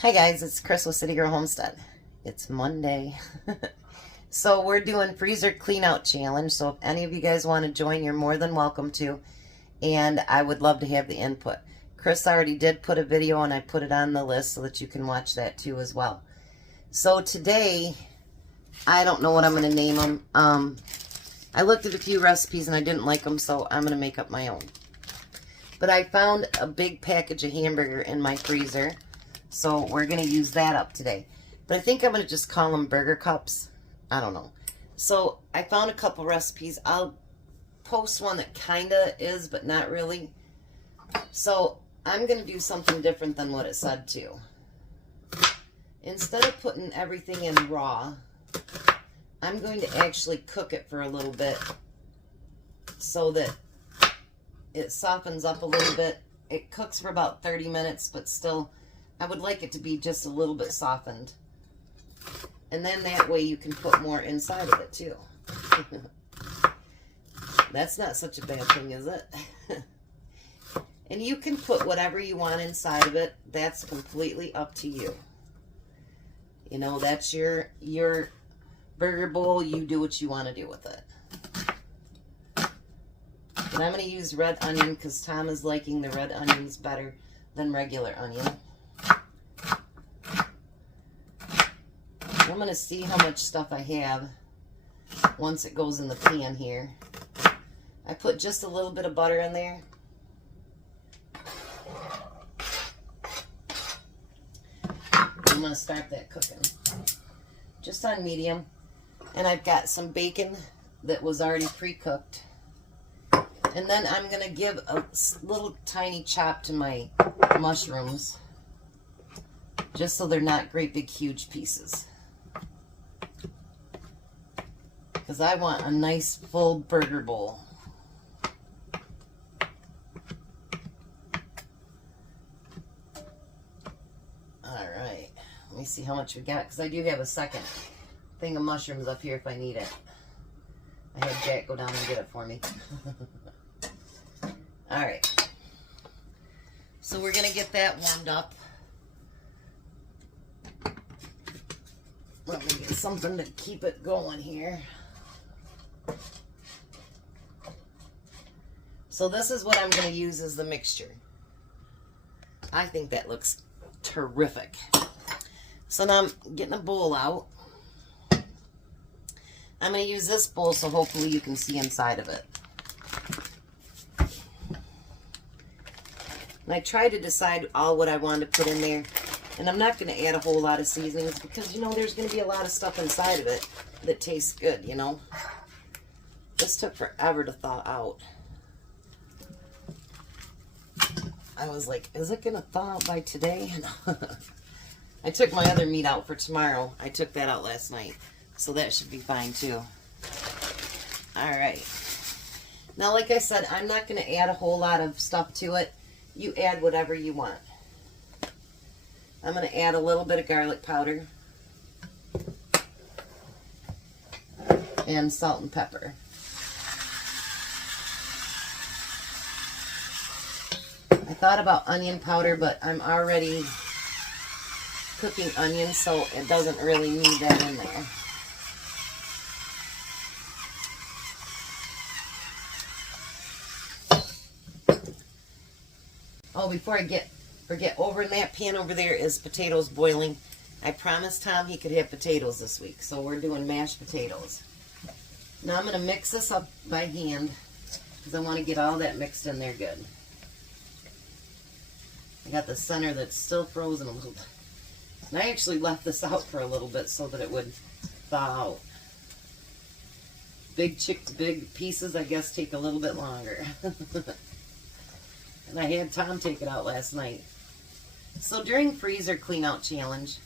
Hi guys, it's Chris with City Girl Homestead. It's Monday. So we're doing freezer clean out challenge. So if any of you guys want to join, you're more than welcome to. And I would love to have the input. Chris already did put a video and I put it on the list so that you can watch that too as well. So today, I don't know what I'm going to name them. I looked at a few recipes and I didn't like them, so I'm going to make up my own. But I found a big package of hamburger in my freezer. So we're going to use that up today. But I think I'm going to just call them burger cups. I don't know. So I found a couple recipes. I'll post one that kind of is, but not really. So I'm going to do something different than what it said to. Instead of putting everything in raw, I'm going to actually cook it for a little bit so that it softens up a little bit. It cooks for about 30 minutes, but still, I would like it to be just a little bit softened. And then that way you can put more inside of it too. That's not such a bad thing, is it? And you can put whatever you want inside of it. That's completely up to you. You know, that's your burger bowl. You do what you want to do with it. And I'm going to use red onion because Tom is liking the red onions better than regular onion. I'm going to see how much stuff I have once it goes in the pan here. I put just a little bit of butter in there. I'm going to start that cooking. Just on medium. And I've got some bacon that was already pre-cooked. And then I'm going to give a little tiny chop to my mushrooms. Just so they're not great big huge pieces. Because I want a nice full burger bowl. Alright, let me see how much we got, because I do have a second thing of mushrooms up here if I need it. I had Jack go down and get it for me. Alright, so we're going to get that warmed up. Let me get something to keep it going here. So this is what I'm going to use as the mixture. I think that looks terrific. So now I'm getting a bowl out. I'm going to use this bowl so hopefully you can see inside of it. And I tried to decide all what I wanted to put in there. And I'm not going to add a whole lot of seasonings because, you know, there's going to be a lot of stuff inside of it that tastes good, you know. This took forever to thaw out. I was like, is it going to thaw out by today? I took my other meat out for tomorrow. I took that out last night. So that should be fine too. Alright. Now, like I said, I'm not going to add a whole lot of stuff to it. You add whatever you want. I'm going to add a little bit of garlic powder. And salt and pepper. I thought about onion powder, but I'm already cooking onions, so it doesn't really need that in there. Oh, before I forget, over in that pan over there is potatoes boiling. I promised Tom he could have potatoes this week, so we're doing mashed potatoes. Now I'm going to mix this up by hand because I want to get all that mixed in there good. I got the center that's still frozen a little bit. And I actually left this out for a little bit so that it would thaw out. Big pieces, I guess, take a little bit longer. And I had Tom take it out last night. So during freezer clean out challenge,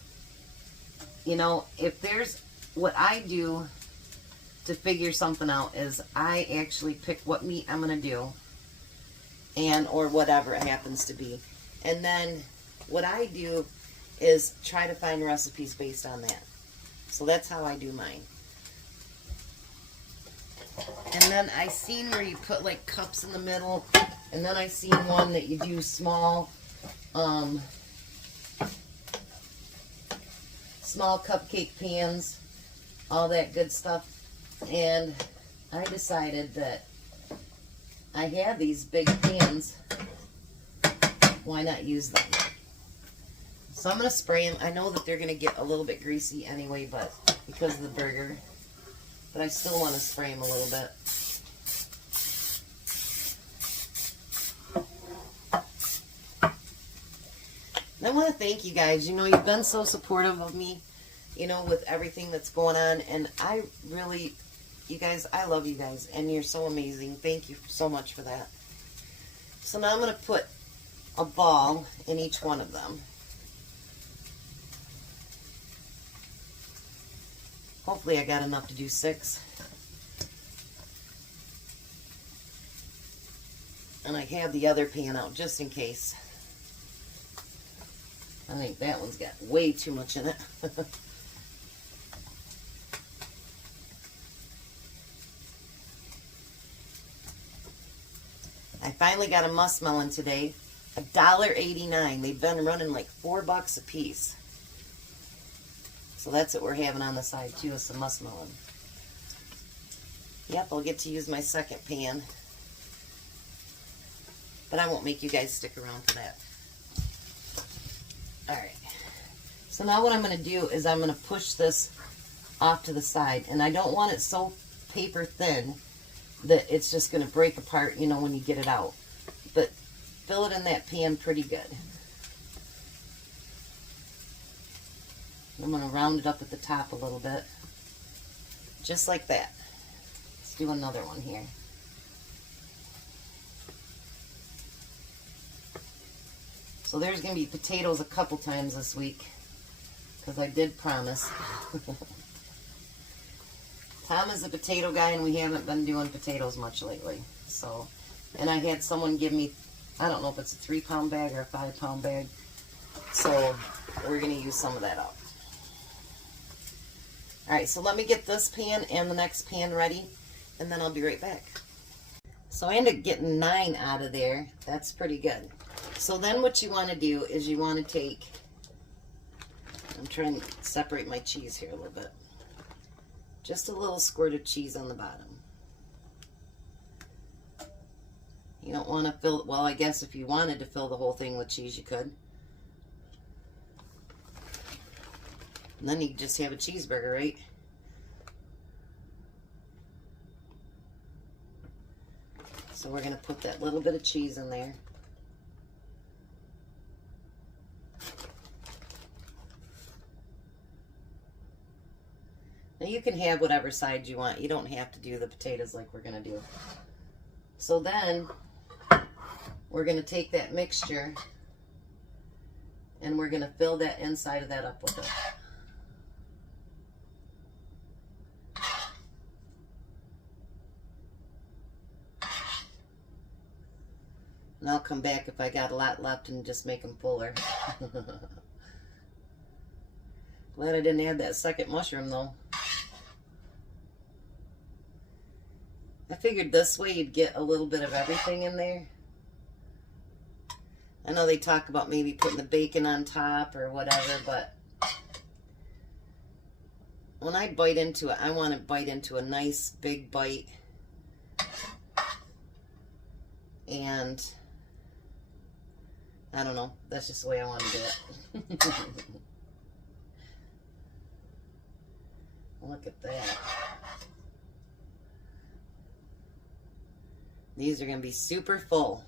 you know, if there's, what I do to figure something out is I actually pick what meat I'm going to do, and or whatever it happens to be. And then what I do is try to find recipes based on that. So that's how I do mine. And then I seen where you put like cups in the middle, and then I seen one that you do small small cupcake pans, all that good stuff. And I decided that I had these big pans, why not use them? So I'm going to spray them. I know that they're going to get a little bit greasy anyway, but because of the burger, but I still want to spray them a little bit. And I want to thank you guys. You know, you've been so supportive of me, you know, with everything that's going on. And I really, you guys, I love you guys. And you're so amazing. Thank you so much for that. So now I'm going to put a ball in each one of them. Hopefully I got enough to do 6. And I have the other pan out just in case. I think that one's got way too much in it. I finally got a muskmelon today. $1.89. They've been running like $4 a piece. So that's what we're having on the side too, is some muskmelon. Yep, I'll get to use my second pan. But I won't make you guys stick around for that. Alright. So now what I'm going to do is I'm going to push this off to the side. And I don't want it so paper thin that it's just going to break apart, you know, when you get it out. But fill it in that pan pretty good. I'm going to round it up at the top a little bit. Just like that. Let's do another one here. So there's going to be potatoes a couple times this week, because I did promise. Tom is a potato guy, and we haven't been doing potatoes much lately. So, and I had someone give me, I don't know if it's a 3-pound bag or a 5-pound bag. So we're going to use some of that up. Alright, so let me get this pan and the next pan ready, and then I'll be right back. So I ended up getting 9 out of there. That's pretty good. So then what you want to do is you want to take, I'm trying to separate my cheese here a little bit. Just a little squirt of cheese on the bottom. You don't want to fill, well, I guess if you wanted to fill the whole thing with cheese, you could. And then you just have a cheeseburger, right? So we're going to put that little bit of cheese in there. Now you can have whatever side you want. You don't have to do the potatoes like we're going to do. So then we're going to take that mixture and we're going to fill that inside of that up with it. And I'll come back if I got a lot left and just make them fuller. Glad I didn't add that second mushroom though. I figured this way you'd get a little bit of everything in there. I know they talk about maybe putting the bacon on top or whatever, but when I bite into it, I want to bite into a nice big bite. And I don't know. That's just the way I want to do it. Look at that. These are going to be super full.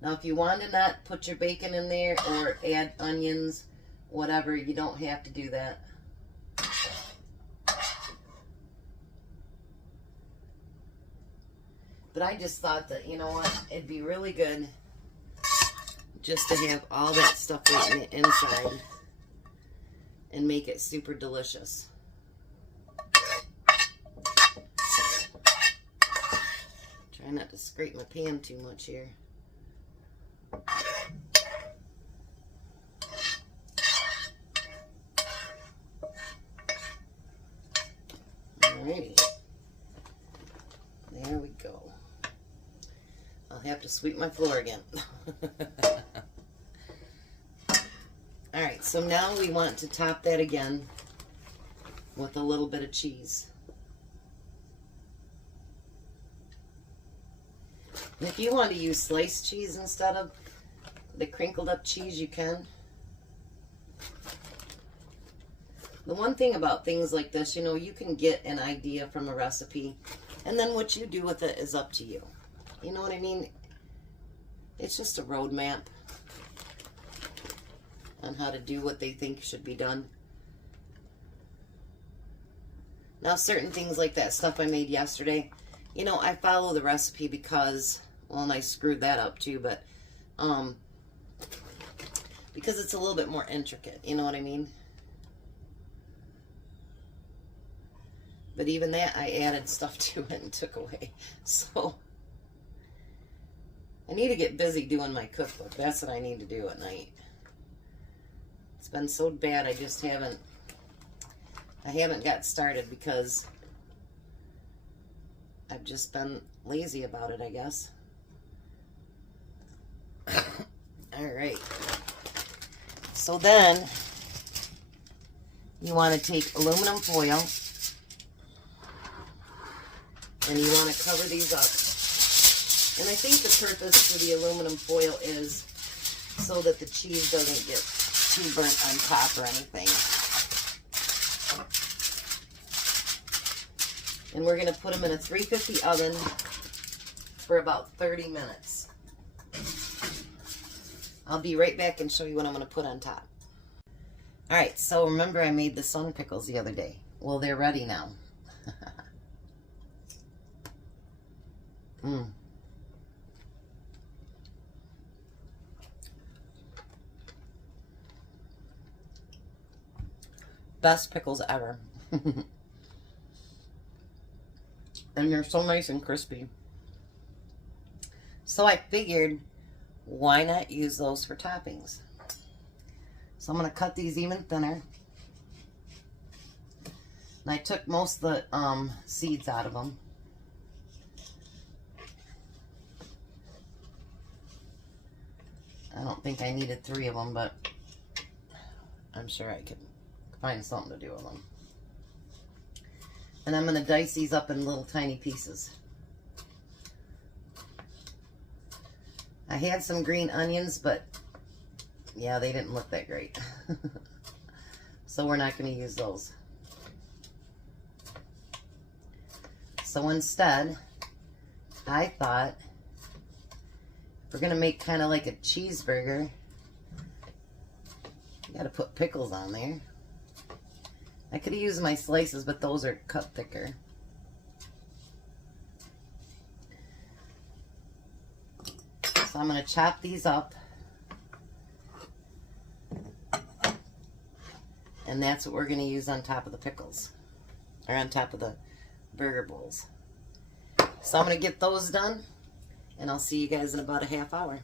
Now, if you want to not put your bacon in there or add onions, whatever, you don't have to do that. But I just thought that, you know what, it'd be really good just to have all that stuff right inside and make it super delicious. Try not to scrape my pan too much here. Alrighty. There we go. I'll have to sweep my floor again. Alright, so now we want to top that again with a little bit of cheese. And if you want to use sliced cheese instead of the crinkled up cheese, you can. The one thing about things like this, you know, you can get an idea from a recipe, and then what you do with it is up to you. You know what I mean? It's just a roadmap on how to do what they think should be done. Now, certain things like that stuff I made yesterday, you know, I follow the recipe because, well, and I screwed that up too, but, because it's a little bit more intricate, you know what I mean? But even that, I added stuff to it and took away. So, I need to get busy doing my cookbook. That's what I need to do at night. It's been so bad, I just haven't got started because I've just been lazy about it, I guess. Alright. So then, you want to take aluminum foil and you want to cover these up. And I think the purpose for the aluminum foil is so that the cheese doesn't get too burnt on top or anything. And we're going to put them in a 350 oven for about 30 minutes. I'll be right back and show you what I'm going to put on top. Alright, so remember I made the sun pickles the other day. Well, they're ready now. Best pickles ever. And they're so nice and crispy. So I figured, why not use those for toppings? So I'm going to cut these even thinner. And I took most of the seeds out of them. I don't think I needed 3 of them, but I'm sure I could find something to do with them. And I'm going to dice these up in little tiny pieces. I had some green onions, but yeah, they didn't look that great. So we're not going to use those. So instead, I thought, if we're going to make kind of like a cheeseburger, you got to put pickles on there. I could have used my slices, but those are cut thicker. So I'm going to chop these up. And that's what we're going to use on top of the pickles. Or on top of the burger bowls. So I'm going to get those done. And I'll see you guys in about a half hour.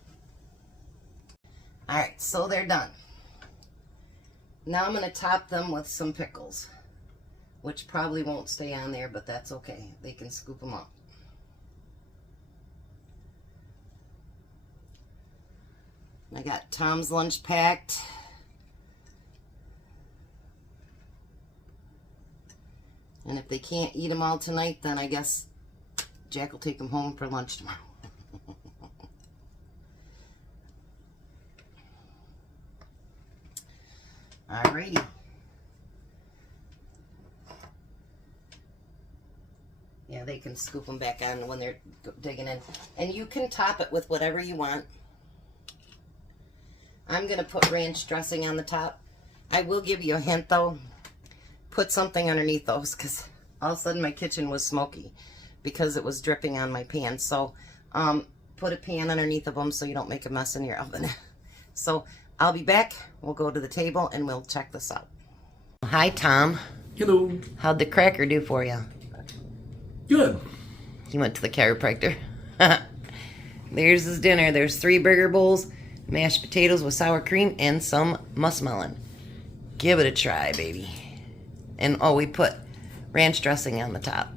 Alright, so they're done. Now I'm going to top them with some pickles, which probably won't stay on there, but that's okay. They can scoop them up. I got Tom's Lunch packed. And if they can't eat them all tonight, then I guess Jack will take them home for lunch tomorrow. Alrighty. Yeah, they can scoop them back on when they're digging in. And you can top it with whatever you want. I'm going to put ranch dressing on the top. I will give you a hint though. Put something underneath those because all of a sudden my kitchen was smoky because it was dripping on my pan. So put a pan underneath of them so you don't make a mess in your oven. So I'll be back. We'll go to the table and we'll check this out. Hi, Tom. Hello. How'd the cracker do for you? Good. He went to the chiropractor. There's his dinner. There's 3 burger bowls, mashed potatoes with sour cream, and some muskmelon. Give it a try, baby. And oh, we put ranch dressing on the top.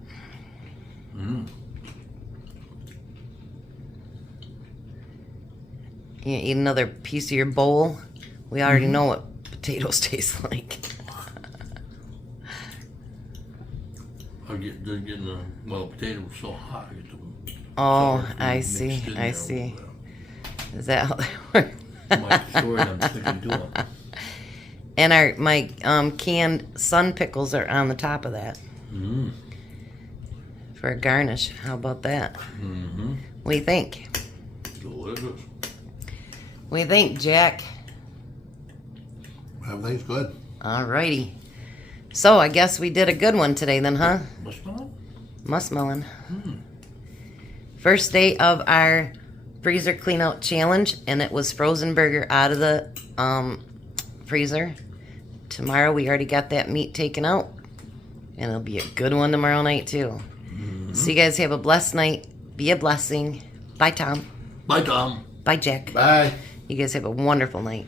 You eat another piece of your bowl. We already know what potatoes taste like. They're getting the potatoes so hot. I get them. Oh, sour cream I mixed see. in I there see. a little bit. Is that how that works? My story I'm sticking to them. And my canned sun pickles are on the top of that Mm. for a garnish. How about that? Mm-hmm. What do you think? Delicious. What do you think, Jack? Everything's good. Alrighty. So I guess we did a good one today then, huh? Muskmelon? Muskmelon. Mm. First day of our freezer clean out challenge, and it was frozen burger out of the freezer. Tomorrow we already got that meat taken out, and it'll be a good one tomorrow night too. Mm-hmm. So you guys have a blessed night. Be a blessing. Bye, Tom. Bye, Tom. Bye, Jack. Bye. You guys have a wonderful night.